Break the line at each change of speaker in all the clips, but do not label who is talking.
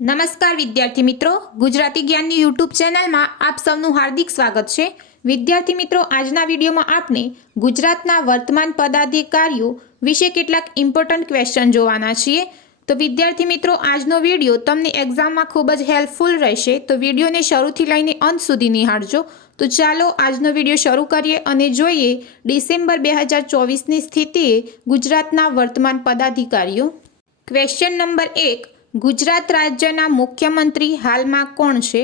નમસ્કાર વિદ્યાર્થી મિત્રો. ગુજરાતી જ્ઞાનની યુટ્યુબ ચેનલમાં આપ સૌનું હાર્દિક સ્વાગત છે. વિદ્યાર્થી મિત્રો, આજના વિડીયોમાં આપણે ગુજરાતના વર્તમાન પદાધિકારીઓ વિશે કેટલાક ઇમ્પોર્ટન્ટ ક્વેશ્ચન જોવાના છીએ. તો વિદ્યાર્થી મિત્રો, આજનો વીડિયો તમને એક્ઝામમાં ખૂબ જ હેલ્પફુલ રહેશે. તો વિડીયોને શરૂથી લઈને અંત સુધી નિહાળજો. તો ચાલો, આજનો વીડિયો શરૂ કરીએ અને જોઈએ ડિસેમ્બર બે હજાર ચોવીસની સ્થિતિએ ગુજરાતના વર્તમાન પદાધિકારીઓ. ક્વેશ્ચન નંબર એક ગુજરાત રાજ્યના મુખ્યમંત્રી હાલમાં કોણ છે?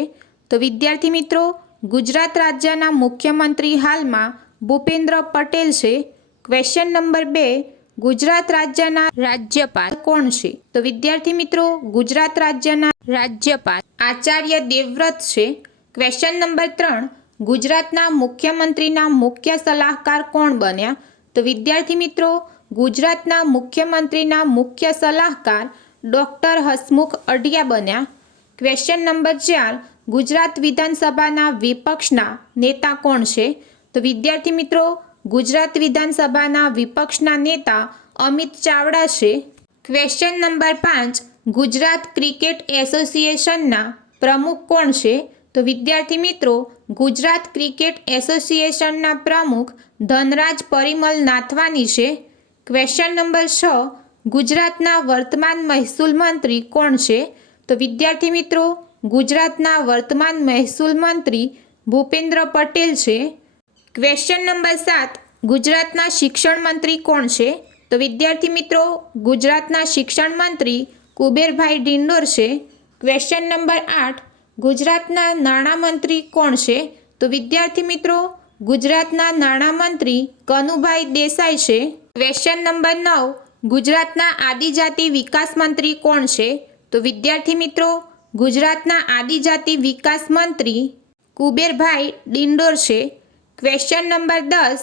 તો વિદ્યાર્થી મિત્રો, ગુજરાત રાજ્યના મુખ્યમંત્રી હાલમાં ભૂપેન્દ્ર પટેલ છે. ક્વેશ્ચન નંબર બે, ગુજરાત રાજ્યના રાજ્યપાલ કોણ છે? તો વિદ્યાર્થી મિત્રો, ગુજરાત રાજ્યના રાજ્યપાલ આચાર્ય દેવવ્રત છે. ક્વેશ્ચન નંબર ત્રણ, ગુજરાતના મુખ્યમંત્રીના મુખ્ય સલાહકાર કોણ બન્યા? તો વિદ્યાર્થી મિત્રો, ગુજરાતના મુખ્યમંત્રીના મુખ્ય સલાહકાર ડૉક્ટર હસમુખ અઢિયા બન્યા. ક્વેશ્ચન નંબર ચાર, ગુજરાત વિધાનસભાના વિપક્ષના નેતા કોણ છે? તો વિદ્યાર્થી મિત્રો, ગુજરાત વિધાનસભાના વિપક્ષના નેતા અમિત ચાવડા છે. ક્વેશ્ચન નંબર પાંચ, ગુજરાત ક્રિકેટ એસોસિએશનના પ્રમુખ કોણ છે? તો વિદ્યાર્થી મિત્રો, ગુજરાત ક્રિકેટ એસોસિએશનના પ્રમુખ ધનરાજ પરિમલ નાથવાની છે. ક્વેશ્ચન નંબર છ ગુજરાતના વર્તમાન મહેસૂલ મંત્રી કોણ છે? તો વિદ્યાર્થી મિત્રો, ગુજરાતના વર્તમાન મહેસૂલ મંત્રી ભૂપેન્દ્ર પટેલ છે. ક્વેશ્ચન નંબર સાત, ગુજરાતના શિક્ષણ મંત્રી કોણ છે? તો વિદ્યાર્થી મિત્રો, ગુજરાતના શિક્ષણ મંત્રી કુબેરભાઈ ડિંડોર છે. ક્વેશ્ચન નંબર આઠ, ગુજરાતના નાણામંત્રી કોણ છે? તો વિદ્યાર્થી મિત્રો, ગુજરાતના નાણામંત્રી કનુભાઈ દેસાઈ છે. ક્વેશ્ચન નંબર નવ ગુજરાતના આદિજાતિ વિકાસ મંત્રી કોણ છે? તો વિદ્યાર્થી મિત્રો, ગુજરાતના આદિજાતિ વિકાસ મંત્રી કુબેરભાઈ ડિંડોર છે. ક્વેશ્ચન નંબર દસ,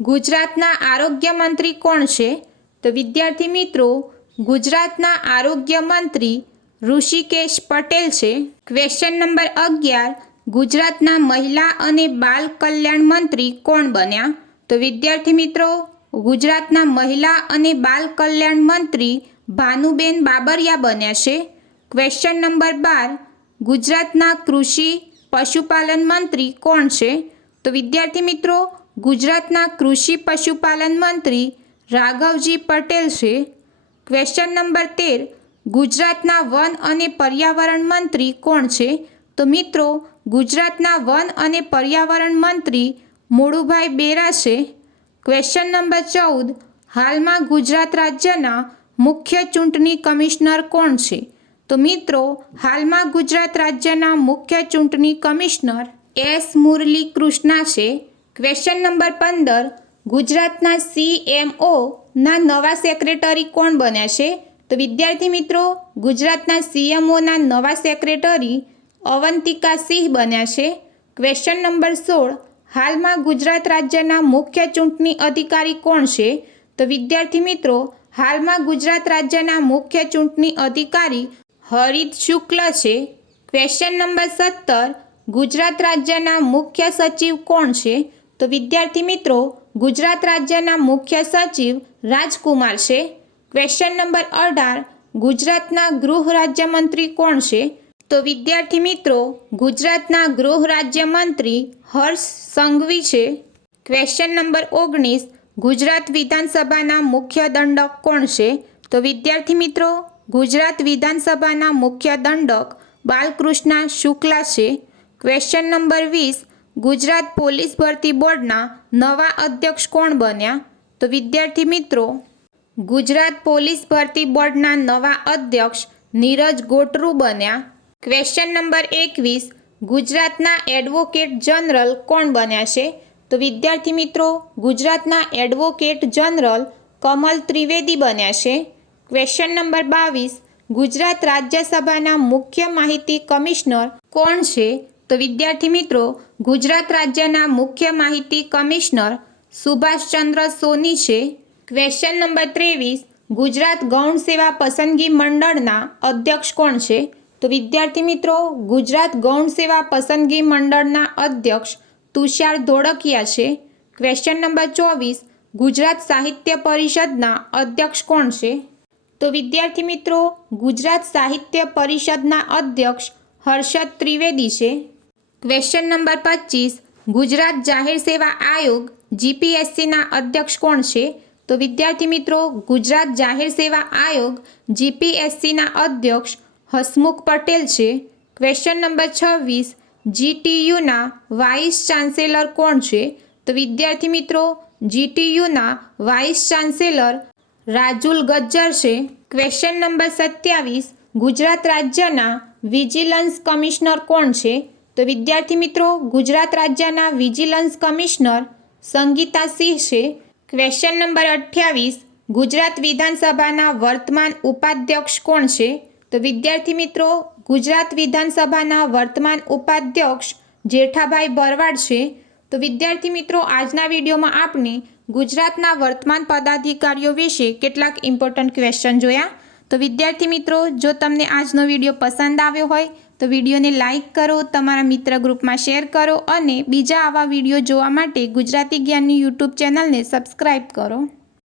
ગુજરાતના આરોગ્ય મંત્રી કોણ છે? તો વિદ્યાર્થી મિત્રો, ગુજરાતના આરોગ્ય મંત્રી ઋષિકેશ પટેલ છે. ક્વેશ્ચન નંબર અગિયાર, ગુજરાતના મહિલા અને બાલ કલ્યાણ મંત્રી કોણ બન્યા? તો વિદ્યાર્થી મિત્રો ગુજરાતના મહિલા અને બાલ કલ્યાણ મંત્રી ભાનુબેન બાબરિયા બન્યા છે. ક્વેશ્ચન નંબર બાર, ગુજરાતના કૃષિ પશુપાલન મંત્રી કોણ છે? તો વિદ્યાર્થી મિત્રો, ગુજરાતના કૃષિ પશુપાલન મંત્રી રાઘવજી પટેલ છે. ક્વેશ્ચન નંબર તેર, ગુજરાતના વન અને પર્યાવરણ મંત્રી કોણ છે? તો મિત્રો, ગુજરાતના વન અને પર્યાવરણ મંત્રી મોડુભાઈ બેરા છે. ક્વેશ્ચન નંબર ચૌદ. હાલમાં ગુજરાત રાજ્યના મુખ્ય ચૂંટણી કમિશનર કોણ છે? તો મિત્રો, હાલમાં ગુજરાત રાજ્યના મુખ્ય ચૂંટણી કમિશનર એસ મુરલી કૃષ્ણા છે. ક્વેશ્ચન નંબર પંદર. ગુજરાતના સીએમઓના નવા સેક્રેટરી કોણ બન્યા છે? તો વિદ્યાર્થી મિત્રો, ગુજરાતના સીએમઓના નવા સેક્રેટરી અવંતિકા સિંહ બન્યા છે. ક્વેશ્ચન નંબર સોળ. હાલમાં ગુજરાત રાજ્યના મુખ્ય ચૂંટણી અધિકારી કોણ છે? તો વિદ્યાર્થી મિત્રો, હાલમાં ગુજરાત રાજ્યના મુખ્ય ચૂંટણી અધિકારી હરિત શુક્લ છે. ક્વેશ્ચન નંબર સત્તર, ગુજરાત રાજ્યના મુખ્ય સચિવ કોણ છે? તો વિદ્યાર્થી મિત્રો, ગુજરાત રાજ્યના મુખ્ય સચિવ રાજકુમાર છે. ક્વેશ્ચન નંબર અઢાર, ગુજરાતના ગૃહ રાજ્યમંત્રી કોણ છે? તો વિદ્યાર્થી મિત્રો, ગુજરાતના ગૃહ રાજ્યમંત્રી હર્ષ સંઘવી છે. ક્વેશ્ચન નંબર ઓગણીસ, ગુજરાત વિધાનસભાના મુખ્ય દંડક કોણ છે? તો વિદ્યાર્થી મિત્રો, ગુજરાત વિધાનસભાના મુખ્ય દંડક બાલકૃષ્ણ શુક્લા છે. ક્વેશ્ચન નંબર વીસ, ગુજરાત પોલીસ ભરતી બોર્ડના નવા અધ્યક્ષ કોણ બન્યા? તો વિદ્યાર્થી મિત્રો, ગુજરાત પોલીસ ભરતી બોર્ડના નવા અધ્યક્ષ નીરજ ગોટરુ બન્યા. ક્વેશ્ચન નંબર એકવીસ. ગુજરાતના એડવોકેટ જનરલ કોણ બન્યા છે? તો વિદ્યાર્થી મિત્રો, ગુજરાતના એડવોકેટ જનરલ કમલ ત્રિવેદી બન્યા છે. ક્વેશ્ચન નંબર બાવીસ. ગુજરાત રાજ્યસભાના મુખ્ય માહિતી કમિશનર કોણ છે? તો વિદ્યાર્થી મિત્રો, ગુજરાત રાજ્યના મુખ્ય માહિતી કમિશનર સુભાષચંદ્ર સોની છે. ક્વેશ્ચન નંબર ત્રેવીસ. ગુજરાત ગૌણ સેવા પસંદગી મંડળના અધ્યક્ષ કોણ છે? તો વિદ્યાર્થી મિત્રો, ગુજરાત ગૌણ સેવા પસંદગી મંડળના અધ્યક્ષ તુષાર ધોળકિયા છે. ક્વેશ્ચન નંબર ચોવીસ, ગુજરાત સાહિત્ય પરિષદના અધ્યક્ષ કોણ છે? તો વિદ્યાર્થી મિત્રો, ગુજરાત સાહિત્ય પરિષદના અધ્યક્ષ હર્ષદ ત્રિવેદી છે. ક્વેશ્ચન નંબર પચીસ, ગુજરાત જાહેર સેવા આયોગ જીપીએસસીના અધ્યક્ષ કોણ છે? તો વિદ્યાર્થી મિત્રો, ગુજરાત જાહેર સેવા આયોગ જીપીએસસીના અધ્યક્ષ હસમુખ પટેલ છે. ક્વેશ્ચન નંબર છવ્વીસ. જીટીયુના વાઇસ ચાન્સેલર કોણ છે? તો વિદ્યાર્થી મિત્રો જીટીયુના વાઇસ ચાન્સેલર રાજુલ ગજ્જર છે. ક્વેશ્ચન નંબર સત્યાવીસ. ગુજરાત રાજ્યના વિજિલન્સ કમિશનર કોણ છે? તો વિદ્યાર્થી મિત્રો, ગુજરાત રાજ્યના વિજિલન્સ કમિશનર સંગીતા સિંહ છે. ક્વેશ્ચન નંબર અઠ્યાવીસ. ગુજરાત વિધાનસભાના વર્તમાન ઉપાધ્યક્ષ કોણ છે? તો વિદ્યાર્થી મિત્રો, ગુજરાત વિધાનસભાના વર્તમાન ઉપાધ્યક્ષ જેઠાભાઈ ભરવાડ છે. તો વિદ્યાર્થી મિત્રો, આજના વિડીયોમાં આપણે ગુજરાતના વર્તમાન પદાધિકારીઓ વિશે કેટલાક ઇમ્પોર્ટન્ટ ક્વેશ્ચન જોયા. તો વિદ્યાર્થી મિત્રો, જો તમને આજનો વીડિયો પસંદ આવ્યો હોય, તો વિડીયોને લાઇક કરો, તમારા મિત્ર ગ્રુપમાં શેર કરો અને બીજા આવા વીડિયો જોવા માટે ગુજરાતી જ્ઞાનની યુટ્યુબ ચેનલને સબસ્ક્રાઈબ કરો.